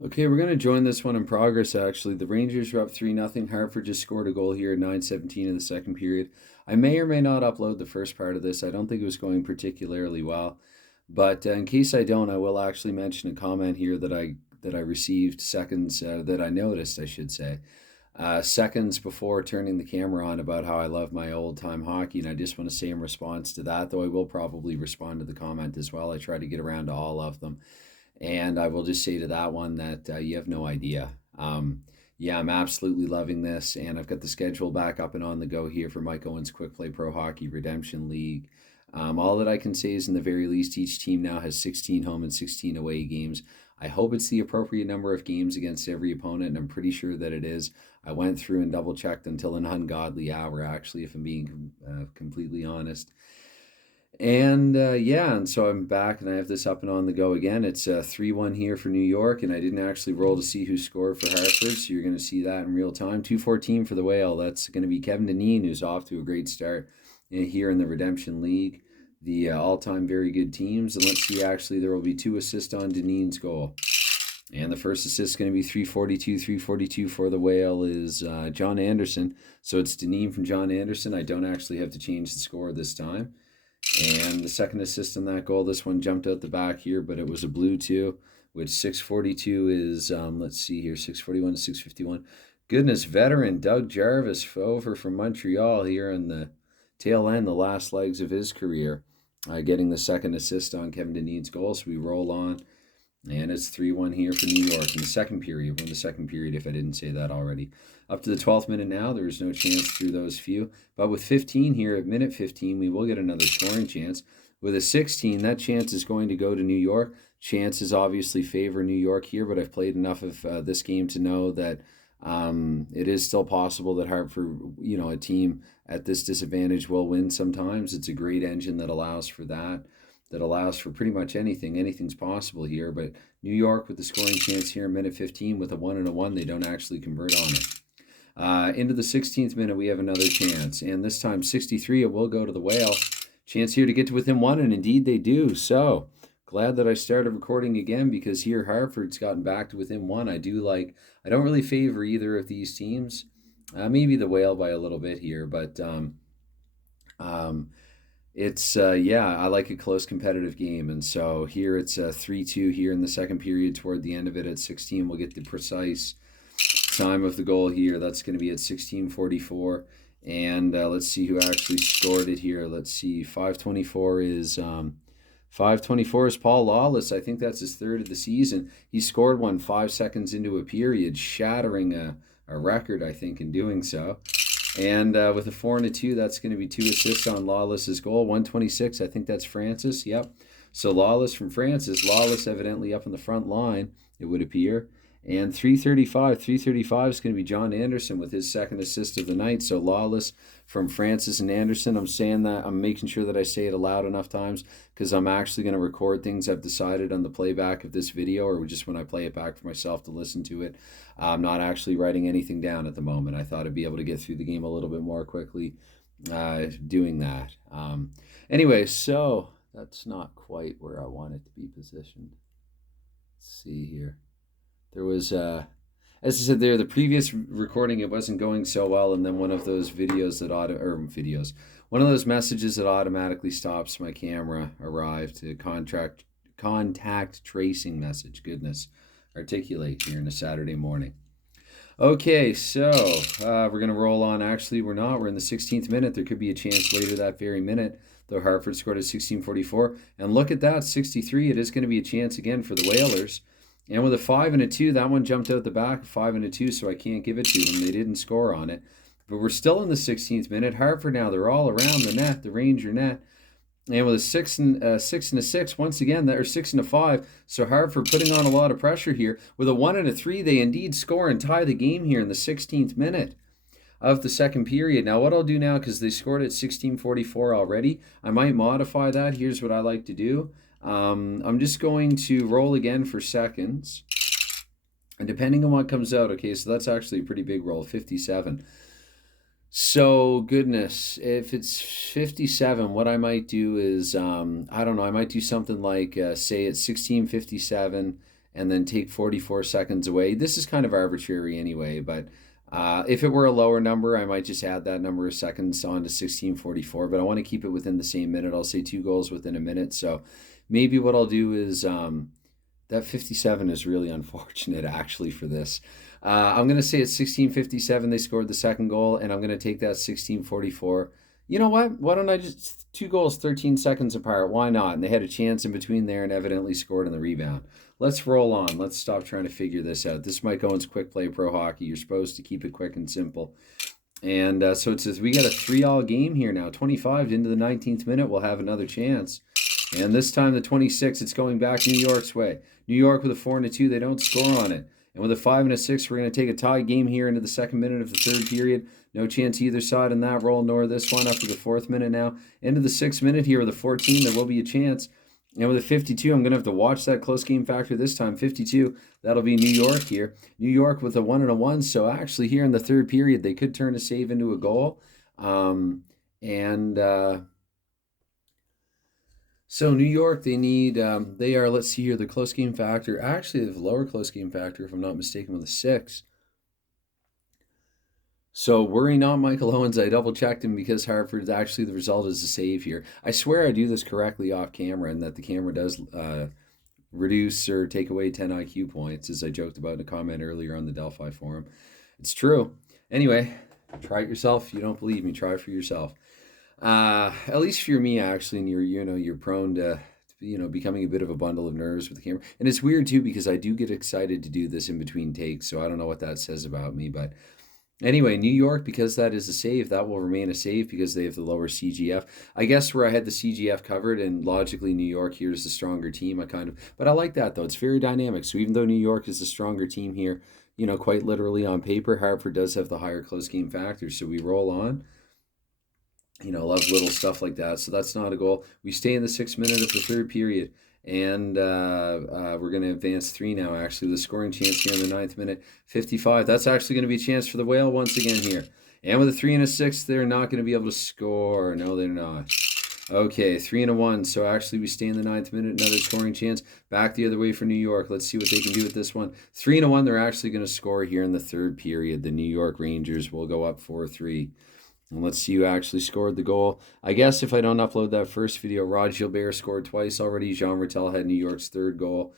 Okay, we're going to join this one in progress, actually. The Rangers are up 3-0. Hartford just scored a goal here at 9:17 in the second period. I may or may not upload the first part of this. I don't think it was going particularly well. But in case I don't, I will actually mention a comment here that I received seconds, that I noticed, I should say, seconds before turning the camera on about how I love my old time hockey. And I just want to say in response to that, though I will probably respond to the comment as well. I try to get around to all of them. And I will just say to that one that you have no idea. Yeah, I'm absolutely loving this. And I've got the schedule back up and on the go here for Mike Owens Quick Play Pro Hockey Redemption League. All that I can say is, in the very least, each team now has 16 home and 16 away games. I hope it's the appropriate number of games against every opponent, and I'm pretty sure that it is. I went through and double checked until an ungodly hour, actually, if I'm being completely honest. And yeah, and so I'm back and I have this up and on the go again. It's 3-1 here for New York, and I didn't actually roll to see who scored for Hartford, so you're going to see that in real time. 2-14 for the Whale. That's going to be Kevin Dineen, who's off to a great start here in the Redemption League. The all-time very good teams. And let's see, actually, there will be 2 assists on Dineen's goal. And the first assist is going to be 342. 342 for the Whale is John Anderson. So it's Dineen from John Anderson. I don't actually have to change the score this time. And the second assist on that goal, this one jumped out the back here, but it was a blue too, which 642 is, let's see here, 641 to 651. Goodness, veteran Doug Jarvis over from Montreal here in the tail end, the last legs of his career, getting the second assist on Kevin Dineen's goal. So we roll on, and it's 3-1 here for New York in the second period. We're in the second period, if I didn't say that already. Up to the 12th minute now, there is no chance through those few. But with 15 here at minute 15, we will get another scoring chance. With a 16, that chance is going to go to New York. Chances obviously favor New York here, but I've played enough of this game to know that it is still possible that Hartford, a team at this disadvantage, will win sometimes. It's a great engine that allows for that. That allows for pretty much anything. Anything's possible here, but New York with the scoring chance here in minute 15 with a 1 and a 1, they don't actually convert on it. Into the 16th minute, we have another chance, and this time 63, it will go to the Whale. Chance here to get to within 1, and indeed they do. So glad that I started recording again, because here Hartford's gotten back to within 1. I don't really favor either of these teams. Maybe the Whale by a little bit here, but it's yeah, I like a close competitive game. And so here it's 3-2 here in the second period. Toward the end of it at 16, we'll get the precise time of the goal here. That's going to be at 16:44. And let's see who actually scored it here. Let's see, 524 is Paul Lawless. I think that's his third of the season. He scored one 5 seconds into a period, shattering a record, I think, in doing so. And with a 4 and a 2, that's going to be 2 assists on Lawless's goal. 126, I think that's Francis. Yep. So Lawless from Francis. Lawless evidently up in the front line, it would appear. And 335 is going to be John Anderson with his second assist of the night. So Lawless from Francis and Anderson. I'm saying that, I'm making sure that I say it aloud enough times, because I'm actually going to record things I've decided on the playback of this video, or just when I play it back for myself to listen to it. I'm not actually writing anything down at the moment. I thought I'd be able to get through the game a little bit more quickly doing that. Anyway, so that's not quite where I want it to be positioned. Let's see here. There was, as I said there, the previous recording, it wasn't going so well, and then one of those one of those messages that automatically stops my camera arrived. To contact tracing message. Goodness, articulate here on a Saturday morning. Okay, so we're going to roll on. Actually, we're not. We're in the 16th minute. There could be a chance later that very minute, though Hartford scored at 16:44. And look at that, 63. It is going to be a chance again for the Whalers. And with a 5 and a 2, that one jumped out the back, 5 and a 2, so I can't give it to them. They didn't score on it. But we're still in the 16th minute. Hartford now, they're all around the net, the Ranger net. And with a 6 and a 6, once again, or 6 and a 5, so Hartford putting on a lot of pressure here. With a 1 and a 3, they indeed score and tie the game here in the 16th minute of the second period. Now, what I'll do now, because they scored at 16:44 already, I might modify that. Here's what I like to do. I'm just going to roll again for seconds. And depending on what comes out, okay, so that's actually a pretty big roll, 57. So, goodness, if it's 57, what I might do is, I don't know, I might do something like, say it's 16:57, and then take 44 seconds away. This is kind of arbitrary anyway, but if it were a lower number, I might just add that number of seconds on to 16:44, but I want to keep it within the same minute. I'll say 2 goals within a minute. So maybe what I'll do is that 57 is really unfortunate actually for this. I'm going to say at 16:57 they scored the second goal, and I'm going to take that 16:44. You know what? Why don't I just 2 goals 13 seconds apart? Why not? And they had a chance in between there and evidently scored on the rebound. Let's roll on. Let's stop trying to figure this out. This is Mike Owens Quick Play Pro Hockey. You're supposed to keep it quick and simple. And so it says we got a 3-all game here now. 25 into the 19th minute. We'll have another chance. And this time the 26th, it's going back New York's way. New York with a 4-2. They don't score on it. And with a 5-6, we're going to take a tie game here into the second minute of the third period. No chance either side in that roll, nor this one up to the 4th minute now. Into the 6th minute here with a 14, there will be a chance. And with a 52, I'm going to have to watch that close game factor this time. 52, that'll be New York here. New York with a 1-1. So actually here in the third period, they could turn a save into a goal. So New York, they are, let's see here, the close game factor. Actually, they have a lower close game factor, if I'm not mistaken, with a 6. So worry not, Michael Owens. I double-checked him because Hartford, actually the result is a save here. I swear I do this correctly off camera, and that the camera does reduce or take away 10 IQ points, as I joked about in a comment earlier on the Delphi forum. It's true. Anyway, try it yourself. If you don't believe me, try it for yourself. At least if you're me, actually, and you're prone to becoming a bit of a bundle of nerves with the camera. And it's weird too because I do get excited to do this in between takes, so I don't know what that says about me. But anyway, New York, because that is a save, that will remain a save because they have the lower CGF. I guess where I had the CGF covered, and logically New York here is the stronger team. But I like that though. It's very dynamic. So even though New York is the stronger team here, quite literally on paper, Hartford does have the higher close game factor. So we roll on. Love little stuff like that. So that's not a goal. We stay in the 6th minute of the third period, and we're going to advance 3 now, actually. The scoring chance here in the 9th minute, 55. That's actually going to be a chance for the Whale once again here. And with a 3-6, they're not going to be able to score. No, they're not. Okay, 3-1. So actually we stay in the 9th minute, another scoring chance. Back the other way for New York. Let's see what they can do with this one. 3-1, they're actually going to score here in the third period. The New York Rangers will go up 4-3. And let's see who actually scored the goal. I guess if I don't upload that first video, Rod Gilbert scored twice already. Jean Rattel had New York's third goal.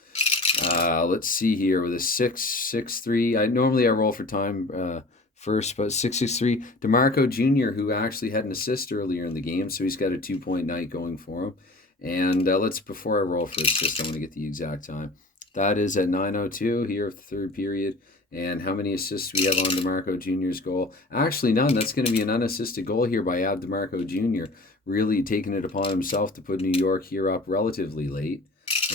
Let's see here with a 6-6-3. Normally I roll for time first, but 6-6-3. DeMarco Jr., who actually had an assist earlier in the game, so he's got a 2-point night going for him. And before I roll for assist, I want to get the exact time. That is at 9:02 here of the third period. And how many assists we have on DeMarco Jr.'s goal? Actually, none. That's going to be an unassisted goal here by Ab DeMarco Jr., really taking it upon himself to put New York here up relatively late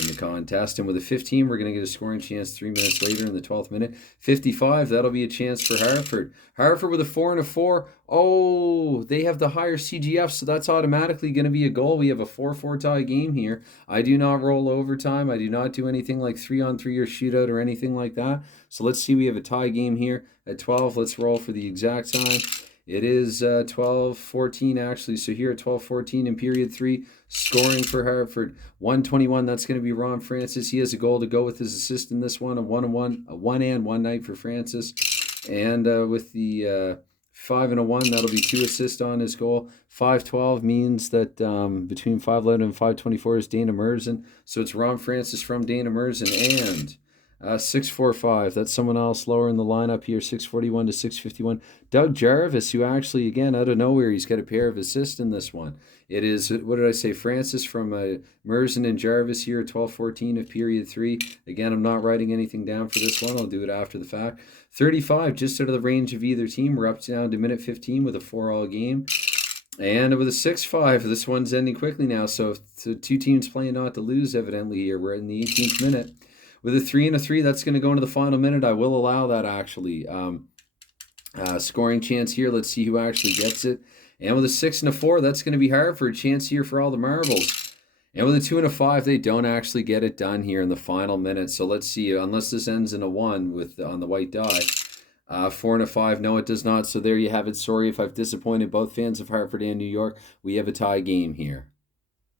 in the contest. And with a 15, we're going to get a scoring chance 3 minutes later in the 12th minute. 55, that'll be a chance for Hartford. Hartford with a 4-4. Oh, they have the higher CGF, so that's automatically going to be a goal. We have a 4-4 tie game here. I do not roll overtime. I do not do anything like 3-on-3 or shootout or anything like that. So let's see, we have a tie game here at 12. Let's roll for the exact time. It is 12-14 actually. So here at 12-14 in period 3, scoring for Hartford. 121, that's going to be Ron Francis. He has a goal to go with his assist in this one. A 1-1 night for Francis. And with the 5-1, that'll be 2 assists on his goal. 5-12 means that between 5-11 and 5-24 is Dana Merzen. So it's Ron Francis from Dana Merzen. And 6-4-5, that's someone else lower in the lineup here. 6-41 to 6-51. Doug Jarvis, who actually, again, out of nowhere, he's got a pair of assists in this one. It is, what did I say, Francis from Merzen and Jarvis here at 12-14 of period 3. Again, I'm not writing anything down for this one. I'll do it after the fact. 35, just out of the range of either team. We're up down to minute 15 with a 4-all game. And with a 6-5, this one's ending quickly now. So two teams playing not to lose, evidently, here. We're in the 18th minute. With a 3-3, that's going to go into the final minute. I will allow that, actually. Scoring chance here. Let's see who actually gets it. And with a 6-4, that's going to be Hartford. Chance here for all the marbles. And with a 2-5, they don't actually get it done here in the final minute. So let's see. Unless this ends in a 1 on the white die. 4-5, no, it does not. So there you have it. Sorry if I've disappointed both fans of Hartford and New York. We have a tie game here.